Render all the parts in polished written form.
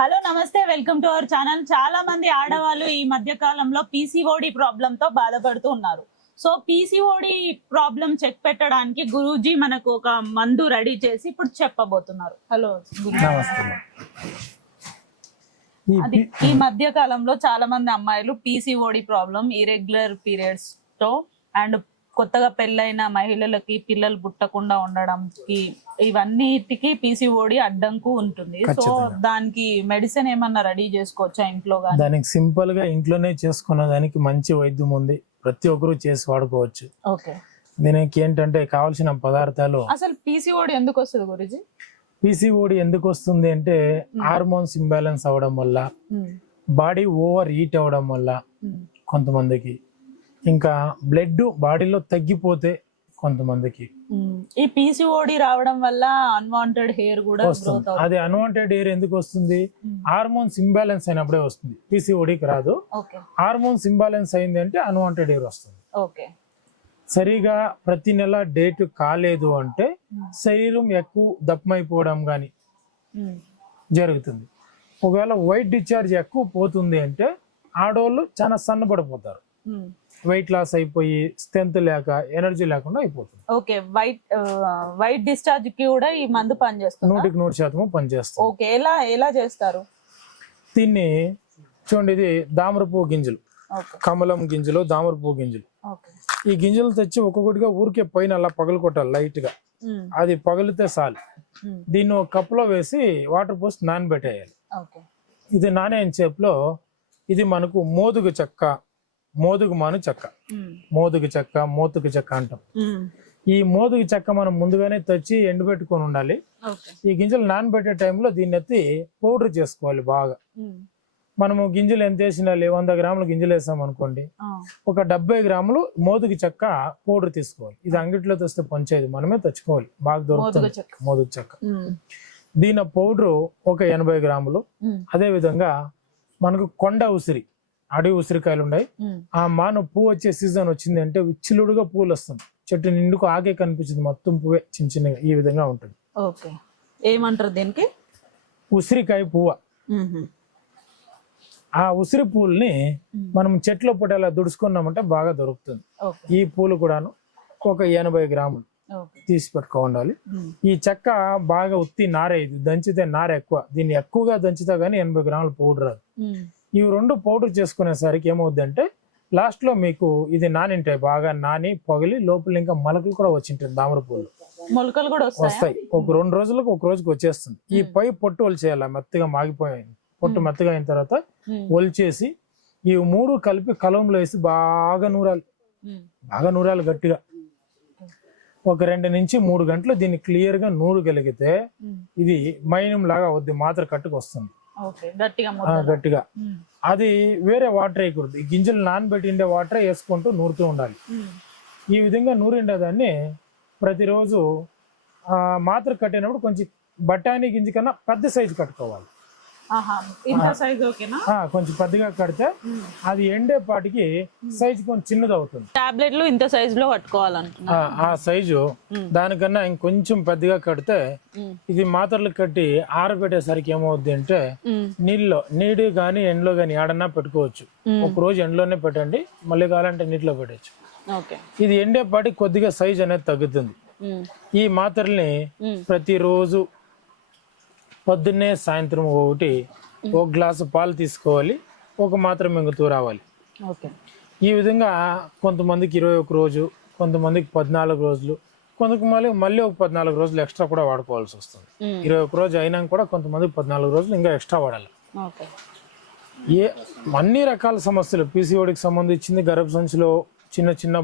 Hello నమస్తే, welcome to our channel. చాలా మంది ఆడవాళ్ళు ఈ మధ్య కాలంలో పీసీఓడి ప్రాబ్లం తో బాధపడుతూ ఉన్నారు. సో పీసీఓడి ప్రాబ్లం చెక్ పెట్టడానికి గురూజీ మనకు ఒక మందు రెడీ చేసి ఇప్పుడు చెప్పబోతున్నారు. హలో నమస్తే. అది ఈ మధ్య కాలంలో చాలా మంది అమ్మాయిలు పీసీఓడి ప్రాబ్లం, ఇరెగ్యులర్ పీరియడ్స్ తో అండ్ కొత్తగా పెళ్ళైన మహిళలకి పిల్లలు పుట్టకుండా ఉండడానికి ఇవన్నిటికి పీసీఓడి అడ్డంకు ఉంటుంది. సో దానికి మెడిసిన్ ఏమన్నా రెడీ చేసుకోవచ్చా ఇంట్లో? దానికి సింపుల్ గా ఇంట్లోనే చేసుకున్న దానికి మంచి వైద్యం ఉంది, ప్రతి ఒక్కరు చేసి వాడుకోవచ్చు. ఓకే, దీనికి ఏంటంటే కావాల్సిన పదార్థాలు. అసలు పీసీఓడి ఎందుకు వస్తుంది గురుజీ? పీసీఓడి ఎందుకు వస్తుంది అంటే హార్మోన్స్ ఇంబ్యాలెన్స్ అవడం వల్ల, బాడీ ఓవర్ హీట్ అవడం వల్ల కొంతమందికి, ఇంకా బ్లడ్ బాడీలో తగ్గిపోతే కొంతమందికి. ఈ పీసీఓడి రావడం వల్ల అన్వాంటెడ్ హెయిర్ కూడా వస్తుంది. అది అన్వాంటెడ్ హెయిర్ ఎందుకు వస్తుంది? హార్మోన్స్ ఇంబ్యాలెన్స్ అయినప్పుడే వస్తుంది. పీసీఓడికి రాదు. హార్మోన్స్ ఇంబ్యాలెన్స్ అయింది అంటే అన్వాంటెడ్ హెయిర్ వస్తుంది. ఓకే, సరిగా ప్రతి నెల డేట్ కాలేదు అంటే శరీరం ఎక్కువ దప్పమైపోవడం కానీ జరుగుతుంది. ఒకవేళ వైట్ డిశ్చార్జ్ ఎక్కువ పోతుంది అంటే ఆడవాళ్ళు చాలా సన్నబడిపోతారు, వెయిట్ లాస్ అయిపోయి స్ట్రెంత్ లేక ఎనర్జీ లేకుండా అయిపోతుంది. ఓకే, వైట్ డిశ్చార్జ్ కి కూడా ఈ మందు పనిచేస్తుంది? 100% పనిచేస్తుంది. ఓకే, ఎలా చేస్తారు దీన్ని? చూడండి, ఇది దామరపు గింజలు, కమలం గింజలు, దామరపు గింజలు. ఈ గింజలు తెచ్చి ఒక్కొక్కటిగా ఊరికే పైన అలా పగలు కొట్టాలి లైట్ గా. అది పగిలితే చాలు. దీన్ని ఒక కప్పులో వేసి వాటర్ పోసి నానబెట్టేయాలి. ఇది నానేని చేపులో ఇది మనకు మోదుగు చెక్క, మోదుగు మాను చెక్క, మోదుగు చెక్క, మోతుకు చెక్క అంటాం. ఈ మోదుగు చెక్క మనం ముందుగానే తెచ్చి ఎండబెట్టుకొని ఉండాలి. ఈ గింజలు నానబెట్టే టైంలో దీన్ని ఎత్తి పౌడర్ చేసుకోవాలి బాగా. మనము గింజలు ఎంత వేసినా 100 గ్రాములు గింజలు వేసాం అనుకోండి, ఒక 70 గ్రాములు మోదుగు చెక్క పౌడర్ తీసుకోవాలి. ఇది అంగిట్లో తెస్తే పంచేది, మనమే తెచ్చుకోవాలి, బాగా దొరుకుతుంది మోదుగు చెక్క. దీని పౌడరు ఒక 80 గ్రాములు. అదే విధంగా మనకు కొండ ఉసిరి, అడవి ఉసిరికాయలు ఉన్నాయి. ఆ మాను పువ్వు వచ్చే సీజన్ వచ్చింది అంటే విచ్చిలుడుగా పూలు వస్తుంది, చెట్టు నిండుకు ఆగే కనిపించింది, మొత్తం పువ్వే చిన్న చిన్నగా ఈ విధంగా ఉంటుంది. ఓకే, ఏమంటారు దీనికి? ఉసిరికాయ పువ్వు. ఆ ఉసిరి పూలని మనం చెట్లో పూట అలా దుడుచుకున్నామంటే బాగా దొరుకుతుంది. ఈ పూలు కూడాను ఒక 80 గ్రాములు తీసి పెట్టుకోవాలి. ఈ చెక్క బాగా ఉత్తి నారే, ఇది దంచితే నార ఎక్కువ, దీన్ని ఎక్కువగా దంచితే గానీ 80 గ్రాముల పౌడర్ రాదు. ఇవి రెండు పౌడర్ చేసుకునేసరికి ఏమవుద్ది అంటే లాస్ట్ లో మీకు ఇది నానింటాయి, బాగా నాని పగిలి లోపల ఇంకా మొలకలు కూడా వచ్చింటాయి. దామర పూలు మొలకలు కూడా వస్తాయి. ఒక 2 రోజులకు ఒక రోజుకి వచ్చేస్తుంది. ఈ పై పొట్టు ఒలిచేయాలి, మెత్తగా మాగిపోయాయి. పొట్టు మెత్తగా అయిన తర్వాత ఒలిచేసి ఈ 3 కలిపి కలంలో వేసి బాగా నూరాలి, బాగా నూరాలి గట్టిగా. ఒక 2 నుంచి 3 గంటలు దీన్ని క్లియర్ గా నూరగలిగితే ఇది మైనం లాగా అవుద్ది, మాత్ర కట్టుకు వస్తుంది గట్టిగా. అది వేరే వాటర్ వేయకూడదు, ఈ గింజలు నానబెట్టిండే వాటర్ వేసుకుంటూ నూరుతూ ఉండాలి. ఈ విధంగా నూరిండే దాన్ని ప్రతిరోజు మాత్ర కట్టినప్పుడు కొంచెం బఠానీ గింజ కన్నా పెద్ద సైజు కట్టుకోవాలి. కొంచెం పెద్దగా కడితే అది ఎండే పాటికి సైజు కొంచెం చిన్నది అవుతుంది. టాబ్లెట్లు ఇంత సైజు లో కట్టుకోవాలంటున్నా, ఆ సైజు దానికన్నా ఇంకొంచెం పెద్దగా కడితే ఇది మాత్రలు కట్టి ఆరబెట్టేసరికి ఏమవుద్ది అంటే నీడు గాని ఎండలో గాని ఏడన్నా పెట్టుకోవచ్చు. ఒక రోజు ఎండలోనే పెట్టండి, మళ్ళీ కావాలంటే నీటిలో పెట్టచ్చు. ఇది ఎండే పాటికి కొద్దిగా సైజ్ అనేది తగ్గుతుంది. ఈ మాత్రల్ని ప్రతిరోజు పొద్దున్నే సాయంత్రం ఒక గ్లాసు పాలు తీసుకోవాలి, ఒక మాత్రం మింగుతూ రావాలి. ఈ విధంగా కొంతమందికి 21 రోజు, కొంతమందికి 14 రోజులు, కొంతమంది మళ్ళీ ఒక 14 రోజులు ఎక్స్ట్రా కూడా వాడుకోవాల్సి వస్తుంది. 21 రోజు అయినా కూడా కొంతమందికి 14 రోజులు ఇంకా ఎక్స్ట్రా వాడాలి. అన్ని రకాల సమస్యలు పీసీఓడికి సంబంధించింది, గర్భ సంచిలో చిన్న చిన్న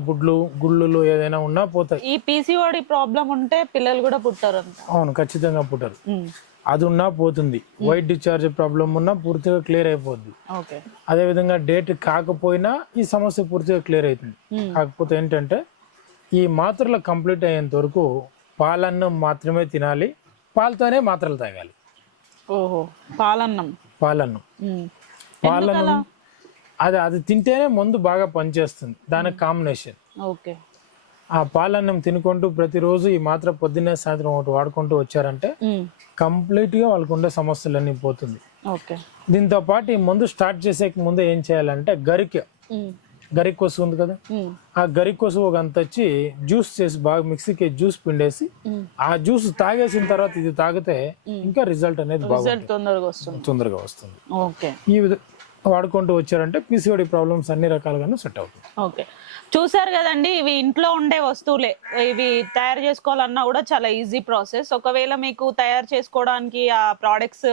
గుళ్ళు ఏదైనా ఉన్నా పోతాయి. ఈ పీసీఓడి ప్రాబ్లం ఉంటే పిల్లలు కూడా పుట్టారు? అవును, ఖచ్చితంగా పుట్టారు. అది ఉన్నా పోతుంది. వైట్ డిశ్చార్జ్ ప్రాబ్లం ఉన్నా పూర్తిగా క్లియర్ అయిపోద్ది. అదే విధంగా డేట్ కాకపోయినా ఈ సమస్య పూర్తిగా క్లియర్ అవుతుంది. కాకపోతే ఏంటంటే ఈ మాత్రలు కంప్లీట్ అయ్యేంత వరకు పాలన్నం మాత్రమే తినాలి, పాలతోనే మాత్రలు తాగాలి. పాలన్నం అది తింటేనే మందు బాగా పనిచేస్తుంది, దానికి కాంబినేషన్. ఆ పాలన్నం తినుకుంటూ ప్రతిరోజు ఈ మాత్ర పొద్దున్నే సాయంత్రం ఒకటి వాడుకుంటూ వచ్చారంటే కంప్లీట్ గా వాళ్ళకు ఉండే సమస్యలన్నీ పోతుంది. ఓకే. దీంతో పాటు ఈ మందు స్టార్ట్ చేసే ముందు ఏం చేయాలంటే గరికొసు ఉంది కదా, ఆ గరికొసు ఒక అంత వచ్చి జ్యూస్ చేసి బాగా మిక్సీకి జ్యూస్ పిండేసి ఆ జ్యూస్ తాగేసిన తర్వాత ఇది తాగితే ఇంకా రిజల్ట్ అనేది బాగా తొందరగా వస్తుంది. ఈ వాడుకుంటూ వచ్చారంటే పీసీఓడి ప్రాబ్లమ్స్ అన్ని రకాలుగాను సెట్ అవుతుంది. ఓకే, చూసారు కదండి, ఇవి ఇంట్లో ఉండే వస్తువులే. ఇవి తయారు చేసుకోవాలన్నా కూడా చాలా ఈజీ ప్రాసెస్. ఒకవేళ మీకు తయారు చేసుకోవడానికి ఆ ప్రోడక్ట్స్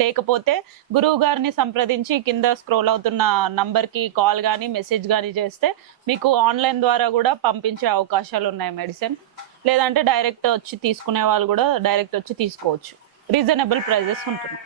లేకపోతే గురువు గారిని సంప్రదించి కింద స్క్రోల్ అవుతున్న నంబర్కి కాల్ కానీ మెసేజ్ కానీ చేస్తే మీకు ఆన్లైన్ ద్వారా కూడా పంపించే అవకాశాలు ఉన్నాయి మెడిసిన్. లేదంటే డైరెక్ట్ వచ్చి తీసుకునే వాళ్ళు కూడా డైరెక్ట్ వచ్చి తీసుకోవచ్చు. రీజనబుల్ ప్రైజెస్ ఉంటుంది.